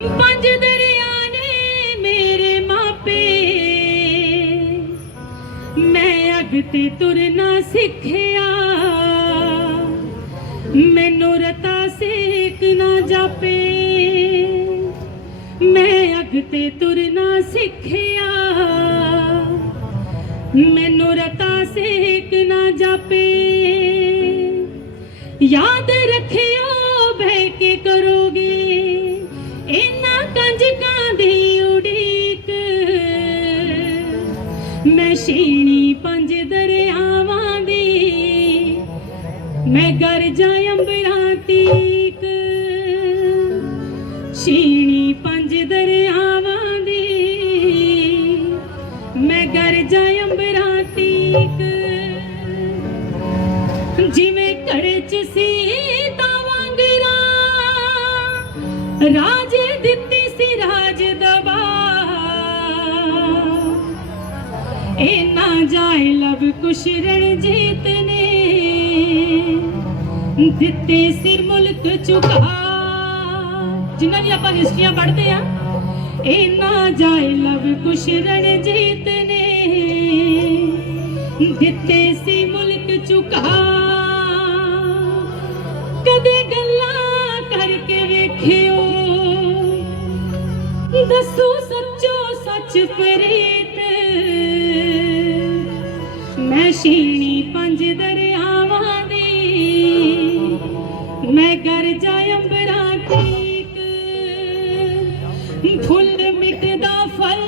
ਪੰਜ ਦਰਿਆ ਨੇ ਮੇਰੇ ਮਾਪੇ। ਮੈਂ ਅੱਗ ਤੇ ਤੁਰਨਾ ਸਿੱਖਿਆ। ਮੈਨੂੰ ਰਤਾ ਸੇਕ ਨਾ ਜਾਪੇ। ਮੈਂ ਅੱਗ ਤੇ ਤੁਰਨਾ ਸਿੱਖਿਆ। ਮੈਨੂੰ ਰਤਾ ਸੇਕ ਨਾ ਜਾਪੇ। ਯਾਦ ਮੈਂ ਸ਼ੀਣੀ ਪੰਜ ਦਰਿਆਵਾਂ ਦੀ, ਮੈਂ ਗਰਜਾਂ ਅੰਬਰਾਂ ਤੀਕ। ਸ਼ੀਣੀ ਪੰਜ ਦਰਿਆਵਾਂ ਦੀ, ਮੈਂ ਗਰਜਾਂ ਅੰਬਰਾਂ ਤੀਕ। ਜਿਵੇਂ ਘੜੇ ਚ ਸੀਤਾ ਵਾਂਗਰਾ ਰਾਜੇ ਦਿੱਤੀ ਸੀ ਜਾਏ ਲਵ ਕੁਸ਼ ਰਣਜੀਤ ਨੇ। ਦਿੱਤੇ ਸੀ ਮੁਲਕ ਚੁਕਾ। ਜਿਨ੍ਹਾਂ ਦੀ ਆਪਾਂ ਹਿਸਟਰੀਆਂ ਪੜ੍ਹਦੇ ਆ, ਇਹ ਨਾ ਜਾਏ ਲਵ ਕੁਸ਼ ਰਣਜੀਤ ਨੇ। ਦਿੱਤੇ ਸੀ ਮੁਲਕ ਚੁਕਾ। ਕਦੇ ਗੱਲਾਂ ਕਰਕੇ ਵੇਖਿਓ। ਦੱਸੋ ਸੱਚੋ ਸੱਚ ਪ੍ਰੀਤ। ਮੈਂ ਸ਼ੀਣੀ ਪੰਜ ਦਰਿਆਵਾਂ ਦੀ। ਮੈਂ ਗਰਜਾ ਅੰਬਰਾਂ ਤੀਕ ਫੁੱਲ ਮਿਟਦਾ ਫਲ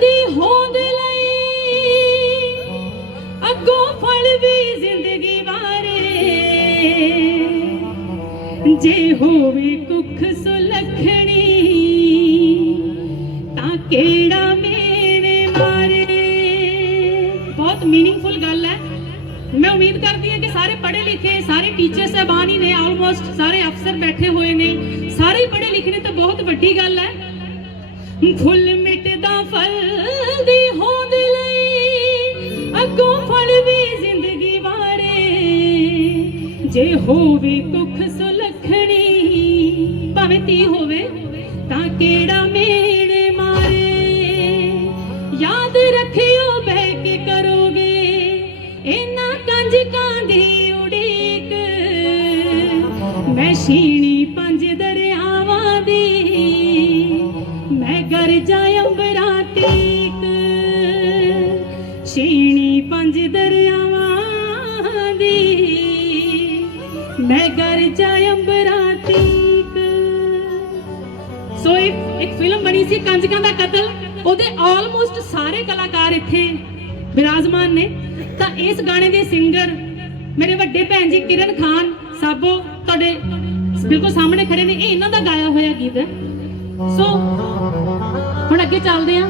ਦੀ ਹੋਂਦ ਲਈ। ਅੱਗੋਂ ਫਲ ਵੀ ਜ਼ਿੰਦਗੀ ਵਾਰੇ। ਜੇ ਹੋਵੇ ਕੁੱਖ ਸੁਲਖਣੀ, ਤਾਂ ਕਿਹੜਾ ਗੱਲ ਹੈ। ਮੈਂ ਉਮੀਦ ਕਰਦੀ ਹਾਂ ਕਿ ਸਾਰੇ ਪੜ੍ਹੇ ਲਿਖੇ, ਸਾਰੇ ਟੀਚਰ ਸਹਿਬਾਨ ਹੀ ਨੇ ਆਲਮੋਸਟ ਸਾਰੇ ਅਫਸਰ ਬੈਠੇ ਹੋਏ ਨੇ। ਸਾਰੇ ਪੜ੍ਹੇ ਲਿਖੇ ਨੇ ਤਾਂ ਬਹੁਤ ਵੱਡੀ ਗੱਲ ਹੈ। ਫੁੱਲ ਮਿਟਦਾ ਫਲ ਦੀ ਹੋਂਦ ਲਈ, ਅੱਗੋਂ ਫਲ ਵੀ ਜ਼ਿੰਦਗੀ ਵਾਰੇ। ਜੇ ਹੋਵੇ ਕੁੱਖ ਸੁਲਖਣੀ, ਭਾਵੇਂ ਤੀ ਹੋਵੇ, ਤਾਂ ਕਿਹੜਾ ਮੇੜੇ ਕੰਜਕਾਂ ਦੀ ਉਡੀਕ। ਮੈਂ ਸ਼ੀਣੀ ਪੰਜ ਦਰਿਆਵਾਂ ਦੀ। ਮੈਂ ਗਰਜਾ ਅੰਬਰਾਂ ਤੀਕ ਸ਼ੀਣੀ ਪੰਜ ਦਰਿਆਵਾਂ ਦੀ। ਮੈਂ ਗਰਜਾ ਅੰਬਰਾਂ ਤੀਕ ਸੋ ਇੱਕ ਫਿਲਮ ਬਣੀ ਸੀ ਕੰਜਕਾਂ ਦਾ ਕਤਲ। ਉਹਦੇ ਆਲਮੋਸਟ ਸਾਰੇ ਕਲਾਕਾਰ ਇੱਥੇ ਬਿਰਾਜਮਾਨ ਨੇ, ਤਾਂ ਇਸ ਗਾਣੇ ਦੇ ਸਿੰਗਰ ਮੇਰੇ ਵੱਡੇ ਭੈਣ ਜੀ ਕਿਰਨ ਖਾਨ ਸਾਬੋ ਤੁਹਾਡੇ ਬਿਲਕੁਲ ਸਾਹਮਣੇ ਖੜੇ ਨੇ, ਇਹ ਇਹਨਾਂ ਦਾ ਗਾਇਆ ਹੋਇਆ ਗੀਤ ਹੈ। ਸੋ ਹੁਣ ਅੱਗੇ ਚੱਲਦੇ ਹਾਂ।